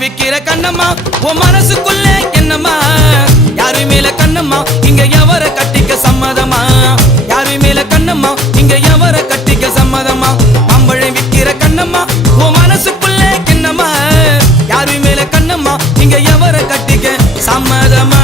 விக்கிற கண்ணம்மா உன் மனசுக்குள்ள என்னம்மா யாரு மேல கண்ணம்மா இங்க எவர கட்டிக்க சம்மதமா யாரு மேல கண்ணம்மா இங்க எவர கட்டிக்க சம்மதமா மாம்பழம் விக்கிற கண்ணம்மா உன் மனசுக்குள்ள என்னம்மா யாரு மேல கண்ணம்மா இங்க எவர கட்டிக்க சம்மதமா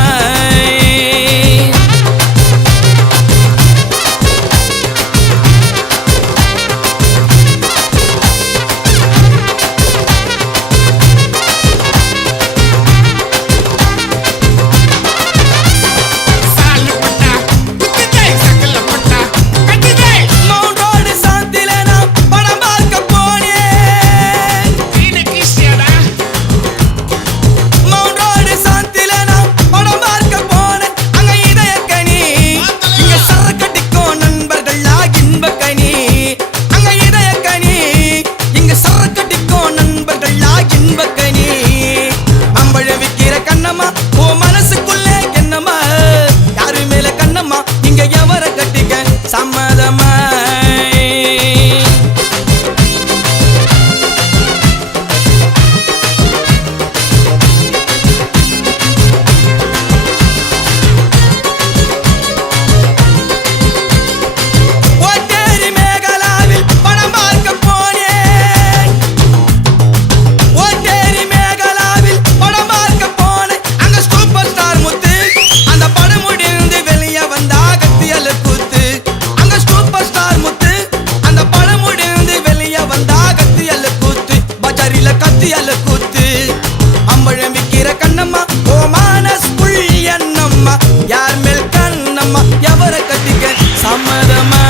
யார் மேல் கண்ணம்மா எவர கட்டிக்க சம்மதமா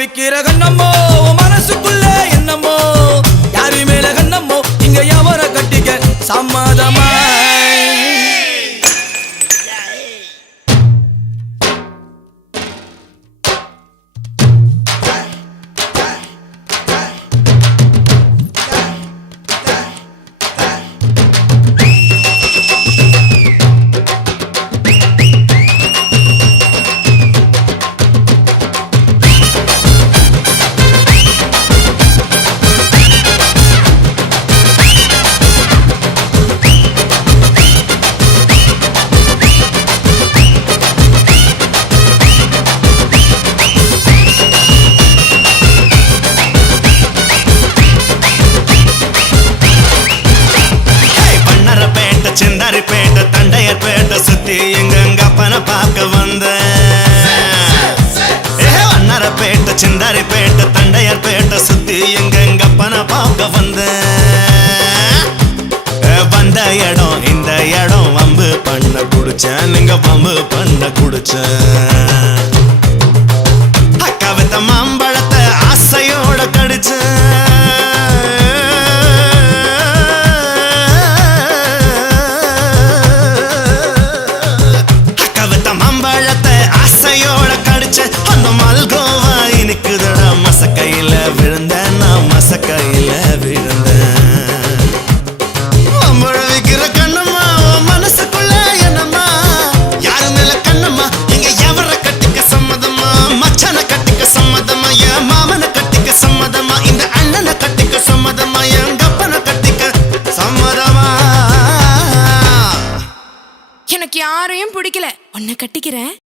விக்கிற கண்ணம்மோ மனசுக்குள்ள என்னமோ யாரு மேல கண்ணம்மோ இங்க எவர கட்டிக்க சம்மதமா சிந்தாரிப்பேட்டை தண்டையர்பேட்டை சுத்தி எங்க அப்பனை பார்க்க வந்தேன் வண்ணாரப்பேட்டை சிந்தாரிப்பேட்டை தண்டையர்பேட்டை சுத்தி எங்க அப்பனை பார்க்க வந்தேன் வந்த இடம் இந்த இடம் வம்பு பண்ண குடிச்சேன் நீங்க வம்பு பண்ண குடிச்சேன் அக்கா வித்த மாம்பழத்தை ஆசையோட கடிச்சேன் மசக்கையில விழுந்தேன் நான் மசக்கையில விழுந்தேன் விக்கிற கண்ணம்மா மனசுக்குள்ள என்னம்மா யாரு மேல கண்ணம்மா இங்க எவர கட்டிக்க சம்மதமா மச்சனை கட்டிக்க சம்மதமா என் மாமனை கட்டிக்க சம்மதமா இந்த அண்ணனை கட்டிக்க சம்மதமா என் கப்பனை கட்டிக்க சம்மதமா எனக்கு யாரையும் பிடிக்கல உன்னை கட்டிக்கிறேன்